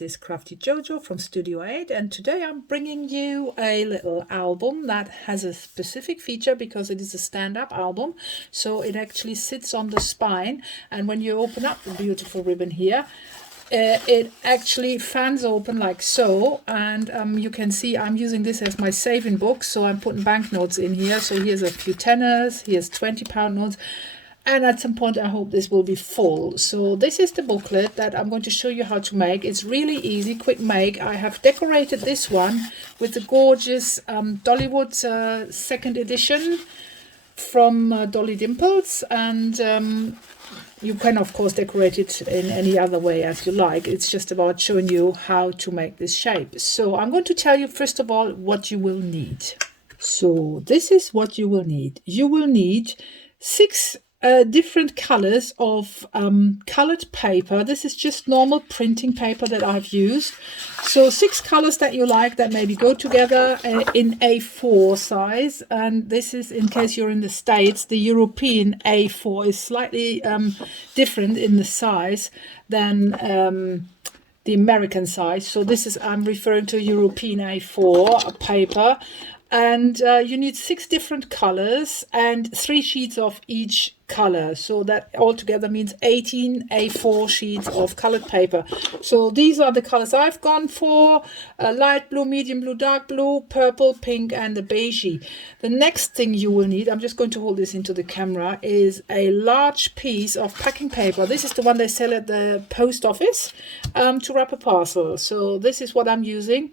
this is Crafty Jojo from Studio 8, and today I'm bringing you a little album that has a specific feature because it is a stand-up album. So it actually sits on the spine, and when you open up the beautiful ribbon here, it actually fans open like so, and you can see I'm using this as my saving book, so I'm putting banknotes in here. So here's a few tenors, here's £20 notes, and at some point I hope this will be full. So this is the booklet that I'm going to show you how to make. It's really easy, quick make. I have decorated this one with the gorgeous Dollywood second edition from Dolly Dimples, and you can of course decorate it in any other way as you like. It's just about showing you how to make this shape. So I'm going to tell you first of all what you will need. So this is what you will need. You will need 6 different colors of colored paper. This is just normal printing paper that I've used. So 6 colors that you like that maybe go together in A4 size. And this is, in case you're in the States, the European A4 is slightly different in the size than the American size. So this is, I'm referring to European A4 paper. And you need 6 different colors and 3 sheets of each color. So that altogether means 18 A4 sheets of colored paper. So these are the colors I've gone for: light blue, medium blue, dark blue, purple, pink, and the beigey. The next thing you will need, I'm just going to hold this into the camera, is a large piece of packing paper. This is the one they sell at the post office to wrap a parcel. So this is what I'm using.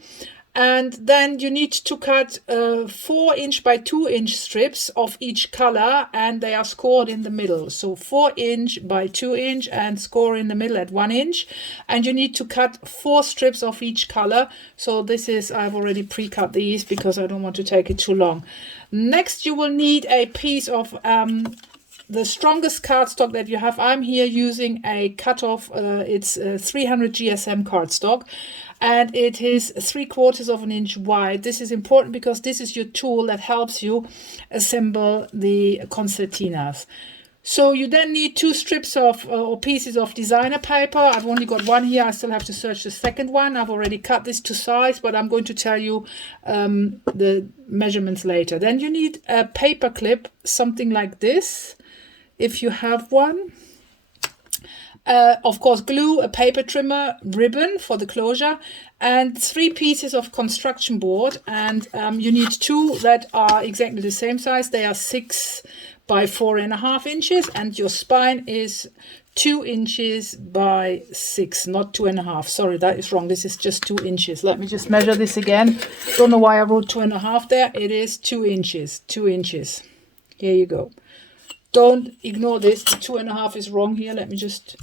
And then you need to cut 4" by 2" strips of each color, and they are scored in the middle. So 4" by 2" and score in the middle at 1 inch. And you need to cut 4 strips of each color. So this is, I've already pre-cut these because I don't want to take it too long. Next, you will need a piece of the strongest cardstock that you have. I'm here using a cutoff, it's 300 GSM cardstock. And it is 3/4 of an inch wide. This is important because this is your tool that helps you assemble the concertinas. So you then need 2 strips of or pieces of designer paper. I've only got one here. I still have to search the second one. I've already cut this to size, but I'm going to tell you the measurements later. Then you need a paper clip, something like this, if you have one. Of course, glue, a paper trimmer, ribbon for the closure, and 3 pieces of construction board. And you need 2 that are exactly the same size. They are 6 by 4.5 inches, and your spine is 2 inches by 6, not 2.5. Sorry, that is wrong. This is just 2 inches. Let me just measure this again. Don't know why I wrote 2.5 there. It is 2 inches. 2 inches. Here you go. Don't ignore this. The 2.5 is wrong here. Let me just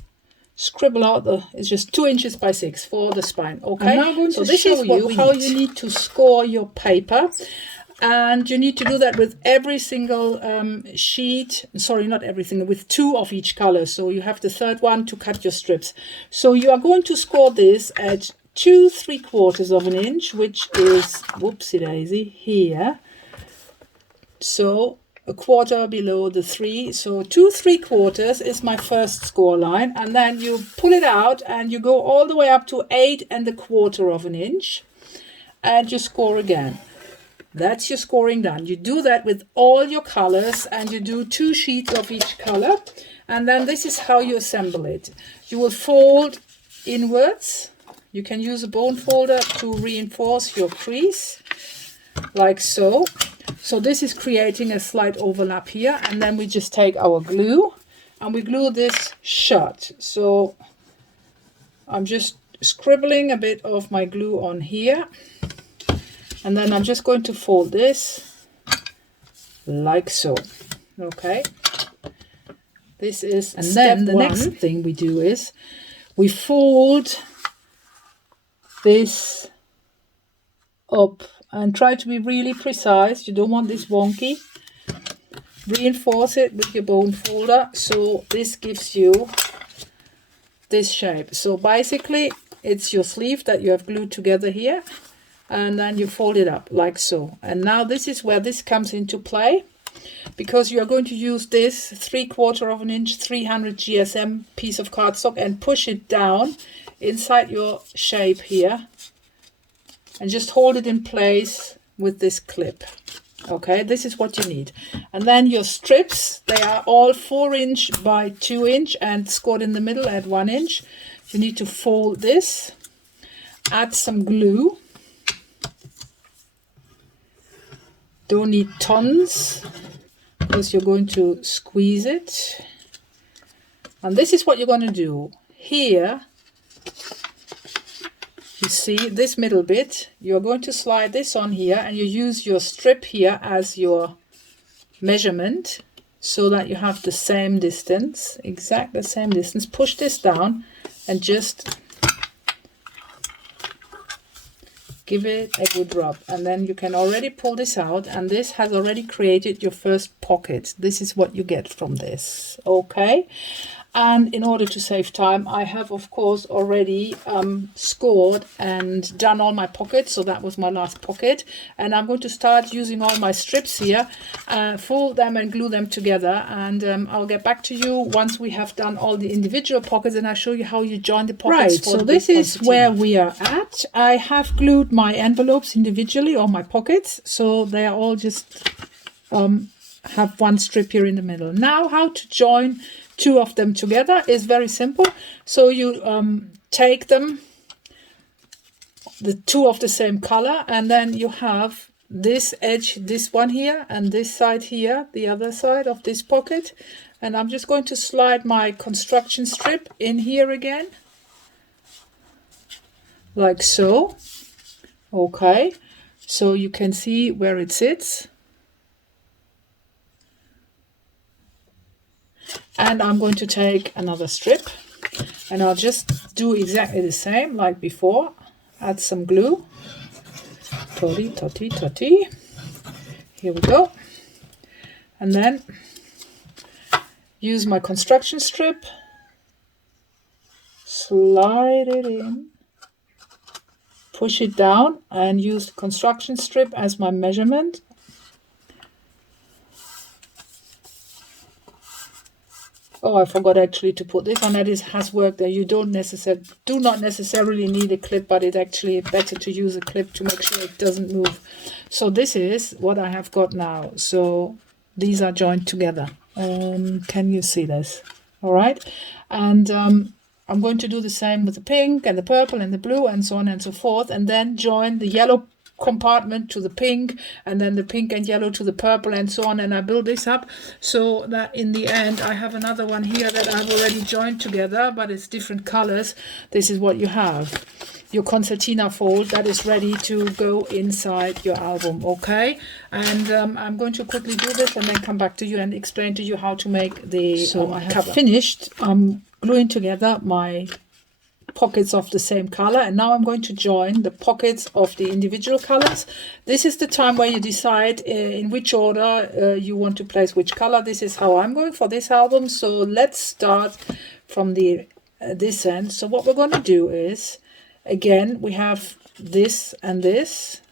scribble out it's just 2 inches by 6 for the spine. Okay, I'm now going to show you how you need to score your paper, and you need to do that with every single sheet. Sorry, not everything, with 2 of each color. So you have the third one to cut your strips. So you are going to score this at 2 3/4 of an inch, which is, whoopsie daisy, here. So a quarter below the 3, so 2 3/4 is my first score line, and then you pull it out and you go all the way up to 8.25 of an inch, and you score again. That's your scoring done. You do that with all your colors, and you do 2 sheets of each color, and then this is how you assemble it. You will fold inwards. You can use a bone folder to reinforce your crease, like so. So this is creating a slight overlap here, and then we just take our glue and we glue this shut. So I'm just scribbling a bit of my glue on here, and then I'm just going to fold this like so. Okay, this is and then the next thing we do is we fold this up. And try to be really precise. You don't want this wonky. Reinforce it with your bone folder. So this gives you this shape. So basically, it's your sleeve that you have glued together here. And then you fold it up like so. And now this is where this comes into play. because you are going to use this 3/4 of an inch 300 GSM piece of cardstock and push it down inside your shape here and just hold it in place with this clip. Okay, this is what you need. And then your strips, they are all 4 inch by 2 inch and scored in the middle at 1 inch. You need to fold this, add some glue. Don't need tons because you're going to squeeze it. And this is what you're going to do. Here, you see this middle bit, you're going to slide this on here and you use your strip here as your measurement so that you have the same distance, exact the same distance. Push this down and just give it a good rub, and then you can already pull this out, and this has already created your first pocket. This is what you get from this. Okay, and in order to save time, I have of course already scored and done all my pockets. So that was my last pocket, and I'm going to start using all my strips here, fold them and glue them together, and I'll get back to you once we have done all the individual pockets, and I'll show you how you join the pockets. Right, so this is where we are at. I have glued my envelopes individually, or my pockets, so they are all just have one strip here in the middle. Now how to join 2 of them together is very simple. So you take them, the 2 of the same color, and then you have this edge, this one here, and this side here, the other side of this pocket. And I'm just going to slide my construction strip in here again, like so. Okay, so you can see where it sits. And I'm going to take another strip and I'll just do exactly the same like before. Add some glue. Totty, totty, totty. Here we go. And then use my construction strip. Slide it in. Push it down and use the construction strip as my measurement. Oh, I forgot actually to put this on. That has worked there. You do not necessarily need a clip, but it's actually better to use a clip to make sure it doesn't move. So this is what I have got now. So these are joined together. Can you see this? All right. And I'm going to do the same with the pink and the purple and the blue and so on and so forth, and then join the yellow compartment to the pink, and then the pink and yellow to the purple, and so on. And I build this up so that in the end I have another one here that I've already joined together, but it's different colors. This is what you have, your concertina fold that is ready to go inside your album. Okay, and I'm going to quickly do this and then come back to you and explain to you how to make the I have finished gluing together my pockets of the same color, and now I'm going to join the pockets of the individual colors. This is the time where you decide in which order you want to place which color. This is how I'm going for this album. So let's start from the this end. So what we're going to do is, again, we have this, and this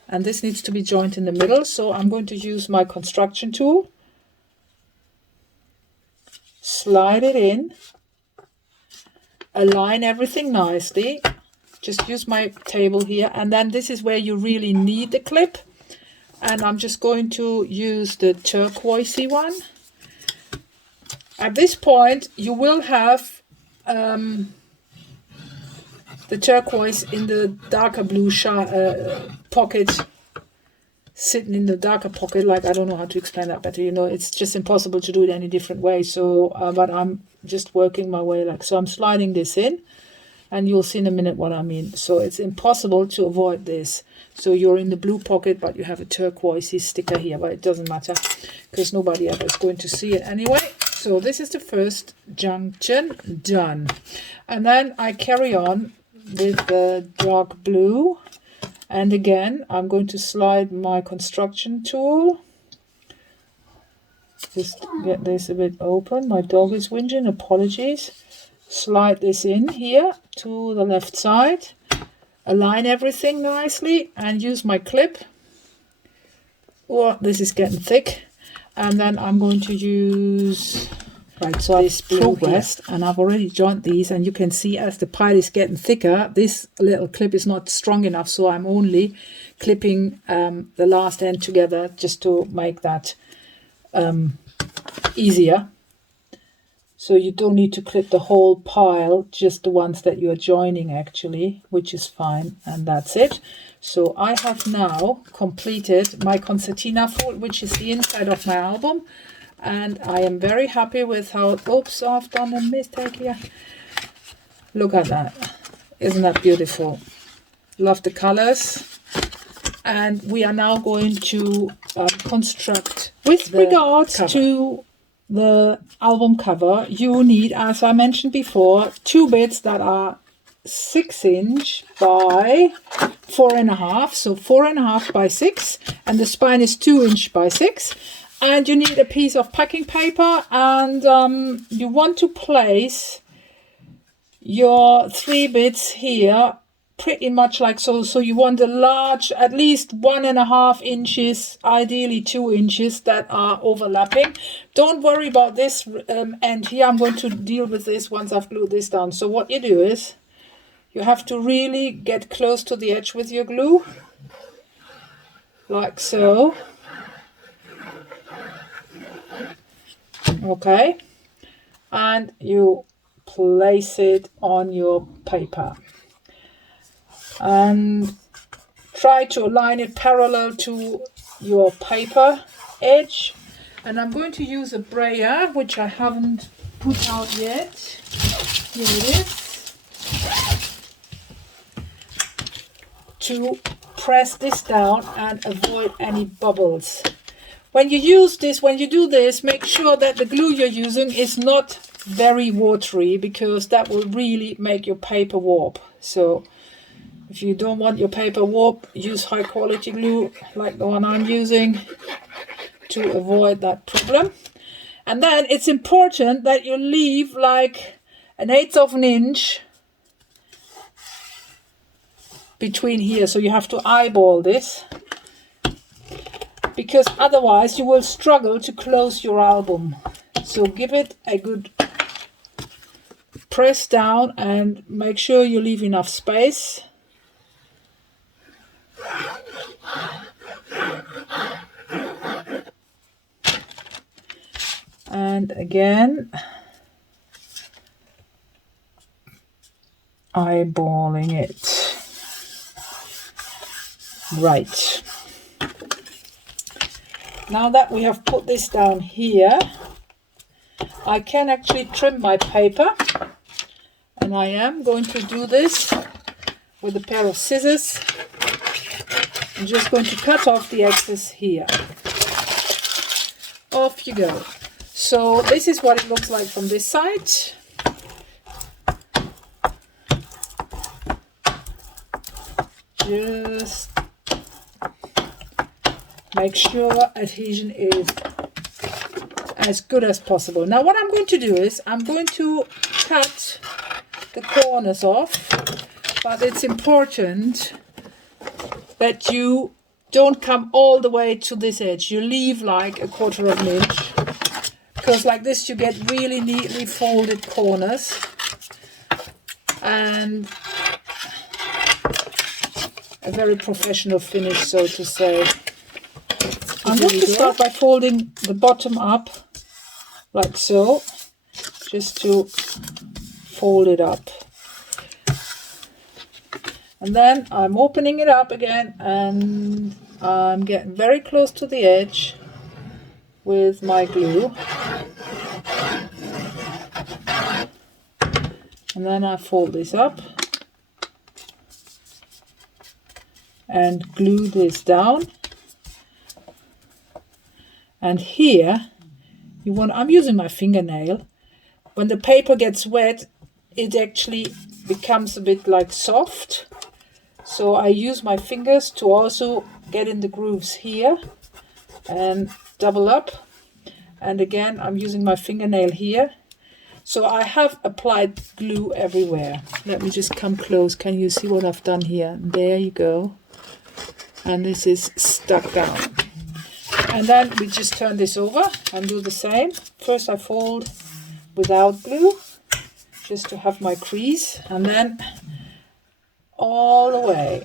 needs to be joined in the middle. So I'm going to use my construction tool, slide it in, align everything nicely, just use my table here, and then this is where you really need the clip, and I'm just going to use the turquoisey one. At this point you will have the turquoise in the darker blue pocket, sitting in the darker pocket, like, I don't know how to explain that better, you know, it's just impossible to do it any different way. So but I'm just working my way like so. I'm sliding this in, and you'll see in a minute what I mean. So it's impossible to avoid this. So you're in the blue pocket, but you have a turquoisey sticker here, but it doesn't matter because nobody ever is going to see it anyway. So this is the first junction done, and then I carry on with the dark blue. And again, I'm going to slide my construction tool. Just get this a bit open. My dog is whinging, apologies. Slide this in here to the left side. Align everything nicely and use my clip. Oh, this is getting thick. And then I'm going to use Right, so I've progressed and I've already joined these, and you can see as the pile is getting thicker, this little clip is not strong enough, so I'm only clipping the last end together just to make that easier. So you don't need to clip the whole pile, just the ones that you are joining actually, which is fine, and that's it. So I have now completed my concertina fold, which is the inside of my album. And I am very happy with how, oops, I've done a mistake here. Look at that. Isn't that beautiful? Love the colors. And we are now going to construct. With regards to the album cover, you need, as I mentioned before, 2 bits that are 6 inch by 4.5. So 4.5 by 6. And the spine is 2 inch by 6. And you need a piece of packing paper, and you want to place your 3 bits here pretty much like so. So you want a large, at least 1.5 inches, ideally 2 inches that are overlapping. Don't worry about this end here. I'm going to deal with this once I've glued this down. So what you do is you have to really get close to the edge with your glue, like so. Okay, and you place it on your paper and try to align it parallel to your paper edge. And I'm going to use a brayer, which I haven't put out yet. Here it is, to press this down and avoid any bubbles. When you use this, when you do this, make sure that the glue you're using is not very watery, because that will really make your paper warp. So if you don't want your paper warp, use high quality glue like the one I'm using to avoid that problem. And then it's important that you leave like 1/8 of an inch between here. So you have to eyeball this, because otherwise you will struggle to close your album. So give it a good press down and make sure you leave enough space. And again, eyeballing it. Right. Now that we have put this down here, I can actually trim my paper, and I am going to do this with a pair of scissors. I'm just going to cut off the excess here. Off you go. So this is what it looks like from this side. Just make sure adhesion is as good as possible. Now what I'm going to do is I'm going to cut the corners off, but it's important that you don't come all the way to this edge. You leave like 1/4 of an inch, because like this you get really neatly folded corners and a very professional finish, so to say. I'm going to start by folding the bottom up like so, just to fold it up. And then I'm opening it up again, and I'm getting very close to the edge with my glue. And then I fold this up and glue this down. And here, I'm using my fingernail. When the paper gets wet, it actually becomes a bit like soft. So I use my fingers to also get in the grooves here and double up. And again, I'm using my fingernail here. So I have applied glue everywhere. Let me just come close. Can you see what I've done here? There you go. And this is stuck down. And then we just turn this over and do the same. First I fold without glue, just to have my crease, and then all the way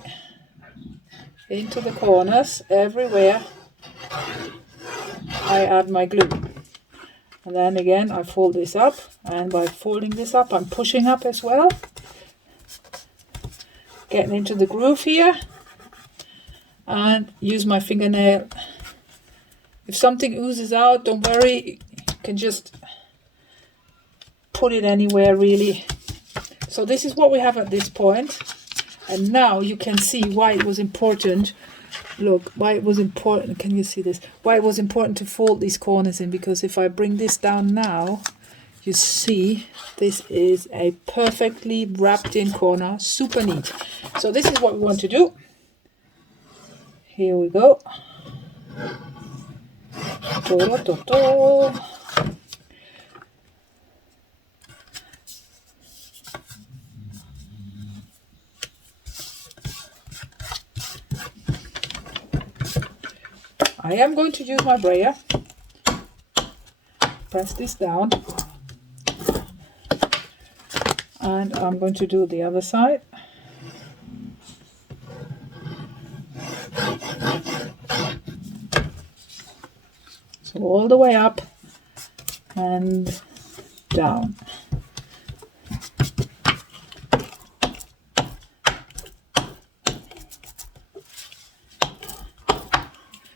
into the corners, everywhere I add my glue. And then again I fold this up, and by folding this up I'm pushing up as well, getting into the groove here, and use my fingernail. If something oozes out, don't worry, you can just put it anywhere really. So this is what we have at this point, and now you can see why it was important. Look, why it was important, can you see this? Why it was important to fold these corners in, because if I bring this down now, you see this is a perfectly wrapped in corner, super neat. So this is what we want to do. Here we go. I am going to use my brayer. Press this down. And I'm going to do the other side. So all the way up and down.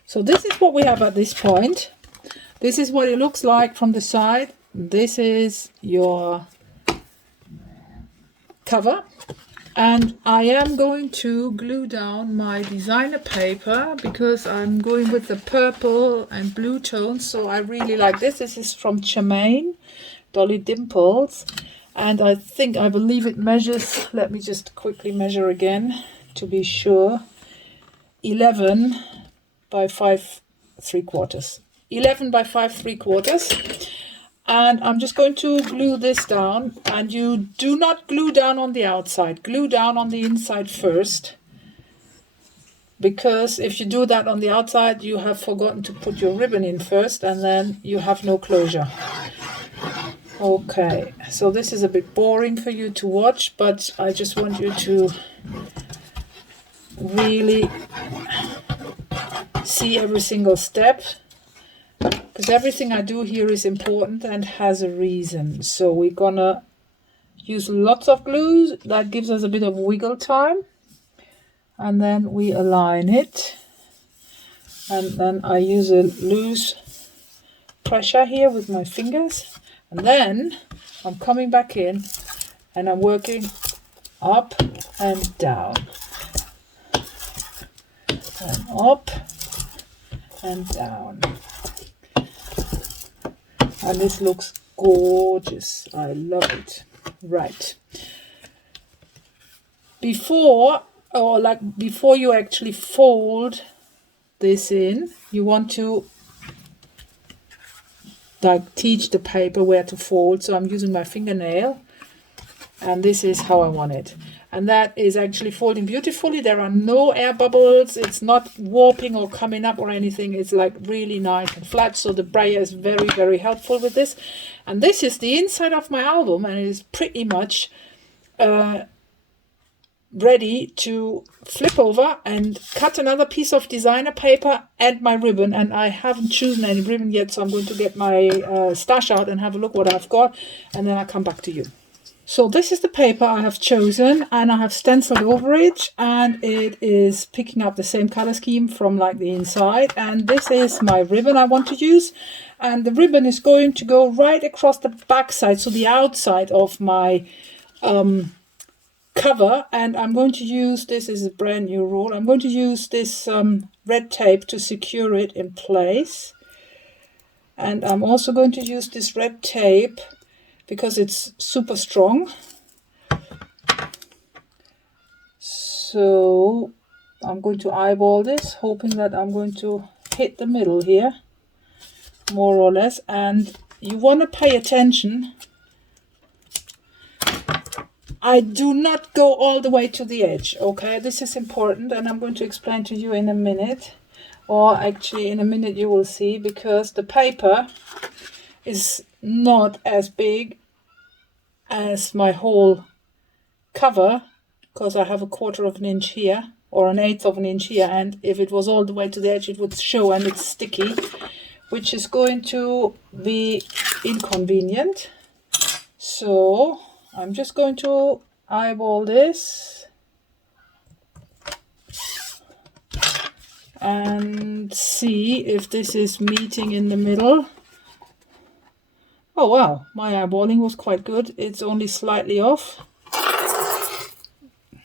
So this is what we have at this point. This is what it looks like from the side. This is your cover. And I am going to glue down my designer paper because I'm going with the purple and blue tones. So I really like this. This is from Chamain, Dolly Dimples. And I believe it measures, let me just quickly measure again to be sure, 11 by 5 3/4. 11 by 5 3/4. And I'm just going to glue this down, and you do not glue down on the outside, glue down on the inside first, because if you do that on the outside you have forgotten to put your ribbon in first, and then you have no closure. Okay, so this is a bit boring for you to watch, but I just want you to really see every single step, because everything I do here is important and has a reason. So we're gonna use lots of glue. That gives us a bit of wiggle time. And then we align it. And then I use a loose pressure here with my fingers. And then I'm coming back in and I'm working up and down. And up and down. And this looks gorgeous. I love it. Right. Before you actually fold this in, you want to teach the paper where to fold. So I'm using my fingernail, and this is how I want it. And that is actually folding beautifully. There are no air bubbles. It's not warping or coming up or anything. It's like really nice and flat. So the brayer is very, very helpful with this. And this is the inside of my album, and it is pretty much ready to flip over and cut another piece of designer paper and my ribbon. And I haven't chosen any ribbon yet, so I'm going to get my stash out and have a look what I've got, and then I'll come back to you. So this is the paper I have chosen, and I have stenciled over it, and it is picking up the same color scheme from like the inside. And this is my ribbon I want to use, and the ribbon is going to go right across the back side, so the outside of my cover. And I'm going to use, this is a brand new roll, I'm going to use this red tape to secure it in place. And I'm also going to use this red tape because it's super strong. So I'm going to eyeball this, hoping that I'm going to hit the middle here, more or less. And you want to pay attention. I do not go all the way to the edge, okay? This is important, and I'm going to explain to you in a minute. Or actually in a minute you will see, because the paper is not as big as my whole cover, because I have 1/4 of an inch here, or 1/8 of an inch here, and if it was all the way to the edge it would show, and it's sticky, which is going to be inconvenient. So I'm just going to eyeball this and see if this is meeting in the middle. Oh wow, my eyeballing was quite good. It's only slightly off.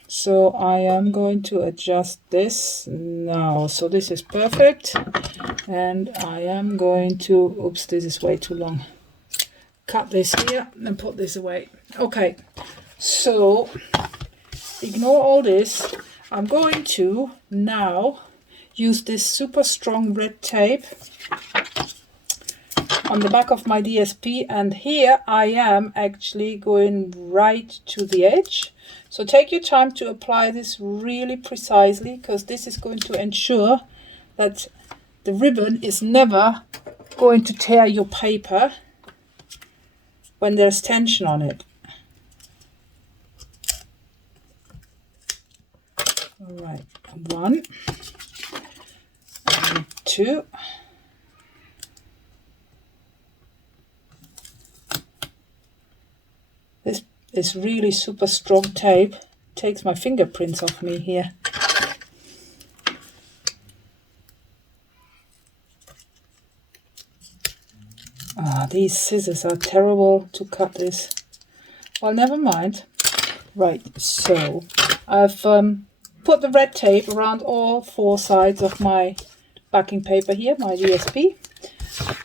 So I am going to adjust this now. So this is perfect. And I am going to, oops, this is way too long. Cut this here and put this away. Okay, so ignore all this. I'm going to now use this super strong red tape on the back of my DSP, and here I am actually going right to the edge. So take your time to apply this really precisely, because this is going to ensure that the ribbon is never going to tear your paper when there's tension on it. All right, 1 and 2. This is really super strong tape. Takes my fingerprints off me here. These scissors are terrible to cut this. Well, never mind. Right, so I've put the red tape around all 4 sides of my backing paper here, my DSP,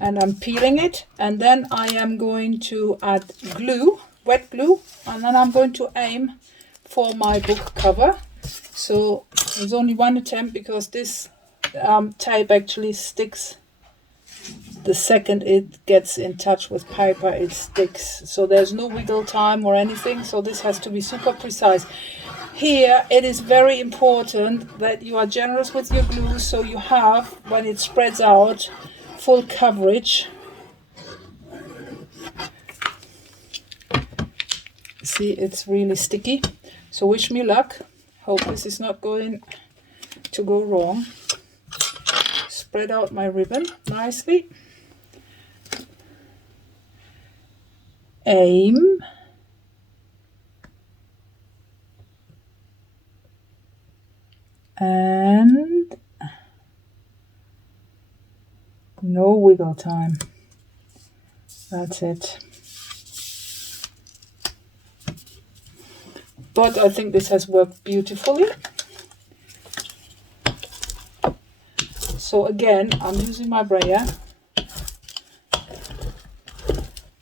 and I'm peeling it, and then I am going to add glue, wet glue, and then I'm going to aim for my book cover. So there's only one attempt, because this tape actually sticks. The second it gets in touch with paper, it sticks. So there's no wiggle time or anything. So this has to be super precise. Here it is very important that you are generous with your glue, so you have, when it spreads out, full coverage. See, it's really sticky. So wish me luck. Hope this is not going to go wrong. Spread out my ribbon nicely. Aim. And no wiggle time. That's it. But I think this has worked beautifully. So again, I'm using my brayer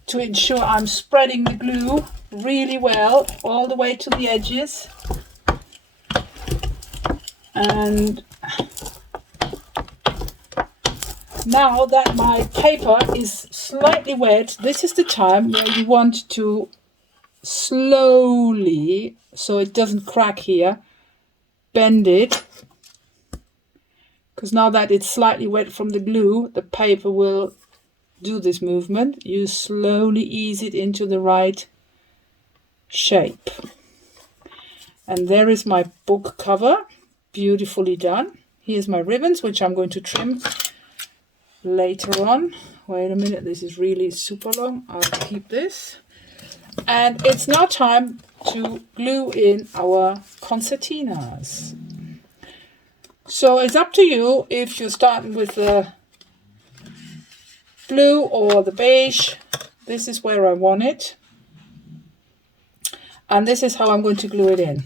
to ensure I'm spreading the glue really well all the way to the edges. And now that my paper is slightly wet, this is the time where you want to slowly, so it doesn't crack here, bend it. Because now that it's slightly wet from the glue, the paper will do this movement. You slowly ease it into the right shape. And there is my book cover, beautifully done. Here's my ribbons, which I'm going to trim later on. Wait a minute, this is really super long. I'll keep this. And it's now time to glue in our concertinas. So it's up to you if you're starting with the blue or the beige. This is where I want it. And this is how I'm going to glue it in.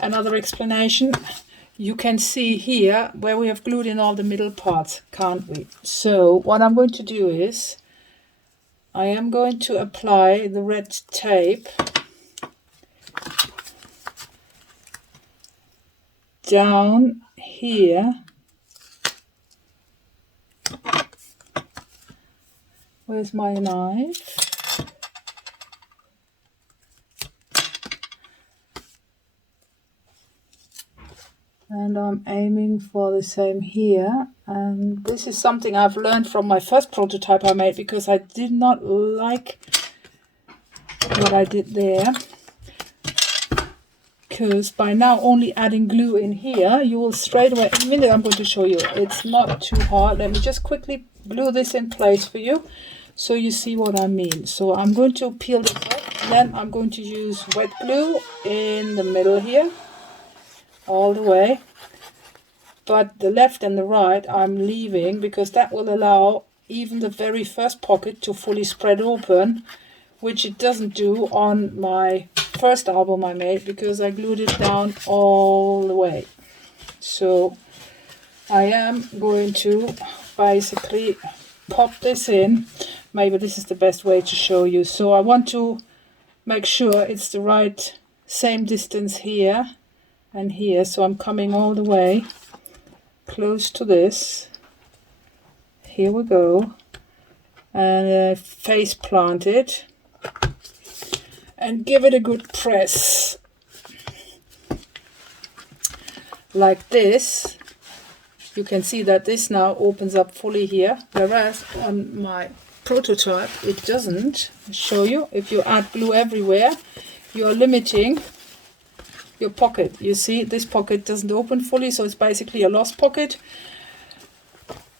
Another explanation, you can see here where we have glued in all the middle parts, can't we? So what I'm going to do is, I am going to apply the red tape down here with my knife. And and I'm aiming for the same here. And this is something I've learned from my first prototype I made, because I did not like what I did there. Because by now only adding glue in here, you will straight away, in a minute I'm going to show you, it's not too hard. Let me just quickly glue this in place for you so you see what I mean. So I'm going to peel this up, then I'm going to use wet glue in the middle here, all the way. But the left and the right I'm leaving, because that will allow even the very first pocket to fully spread open, which it doesn't do on my first album I made, because I glued it down all the way. So I am going to basically pop this in. Maybe this is the best way to show you. So I want to make sure it's the right same distance here and here. So I'm coming all the way close to this. Here we go. And face plant it and give it a good press like this. You can see that this now opens up fully here, whereas on my prototype it doesn't. I'll show you. If you add glue everywhere, you are limiting your pocket. You see, this pocket doesn't open fully, so it's basically a lost pocket.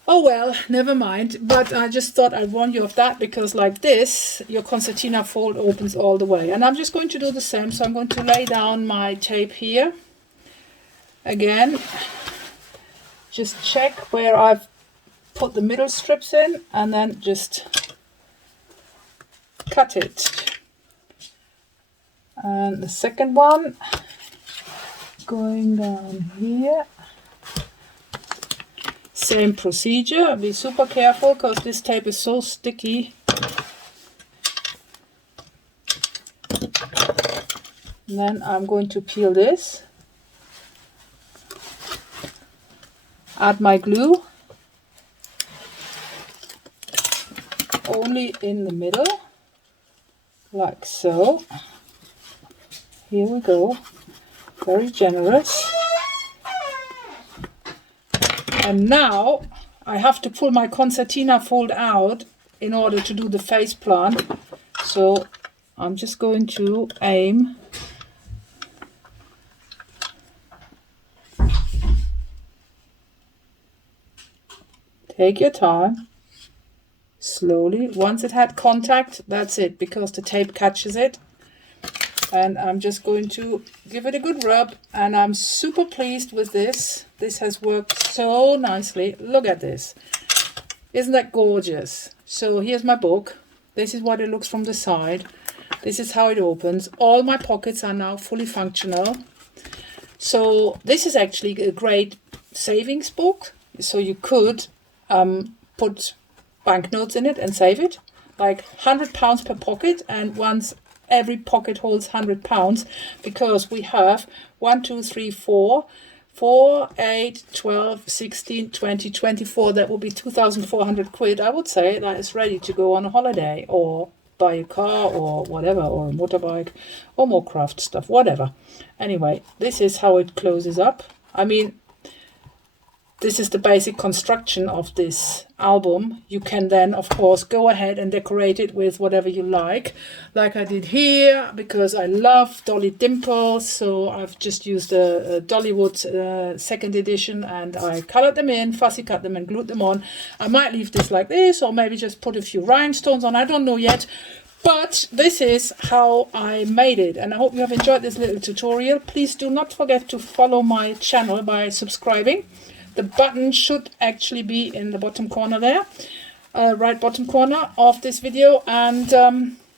Oh well, never mind. But I just thought I'd warn you of that, because like this, your concertina fold opens all the way. And I'm just going to do the same. So I'm going to lay down my tape here. Again, just check where I've put the middle strips in, and then just cut it. And the second one, going down here. Same procedure. Be super careful, because this tape is so sticky. And then I'm going to peel this. Add my glue. Only in the middle. Like so. Here we go. Very generous. And now I have to pull my concertina fold out in order to do the face plant. So I'm just going to aim. Take your time. Slowly. Once it had contact, that's it, because the tape catches it. And I'm just going to give it a good rub, and I'm super pleased with this. This has worked so nicely. Look at this. Isn't that gorgeous? So here's my book. This is what it looks from the side. This is how it opens. All my pockets are now fully functional. So this is actually a great savings book. So you could put banknotes in it and save it. Like £100 per pocket, and once every pocket holds £100, because we have 1, 2, 3, 4, 8, 12, 16, 20, 24. That will be 2,400 quid. I would say that is ready to go on a holiday, or buy a car, or whatever, or a motorbike, or more craft stuff, whatever. Anyway, this is how it closes up. I mean, this is the basic construction of this album. You can then, of course, go ahead and decorate it with whatever you like I did here, because I love Dolly Dimples. So I've just used a Dollywood second edition, and I colored them in, fussy cut them and glued them on. I might leave this like this, or maybe just put a few rhinestones on. I don't know yet. But this is how I made it, and I hope you have enjoyed this little tutorial. Please do not forget to follow my channel by subscribing. The button should actually be in the bottom corner there, right bottom corner of this video. And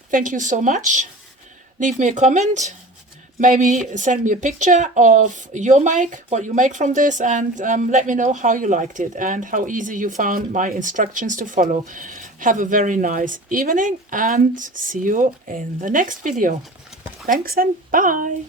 thank you so much. Leave me a comment. Maybe send me a picture of your make, what you make from this, and let me know how you liked it and how easy you found my instructions to follow. Have a very nice evening, and see you in the next video. Thanks and bye.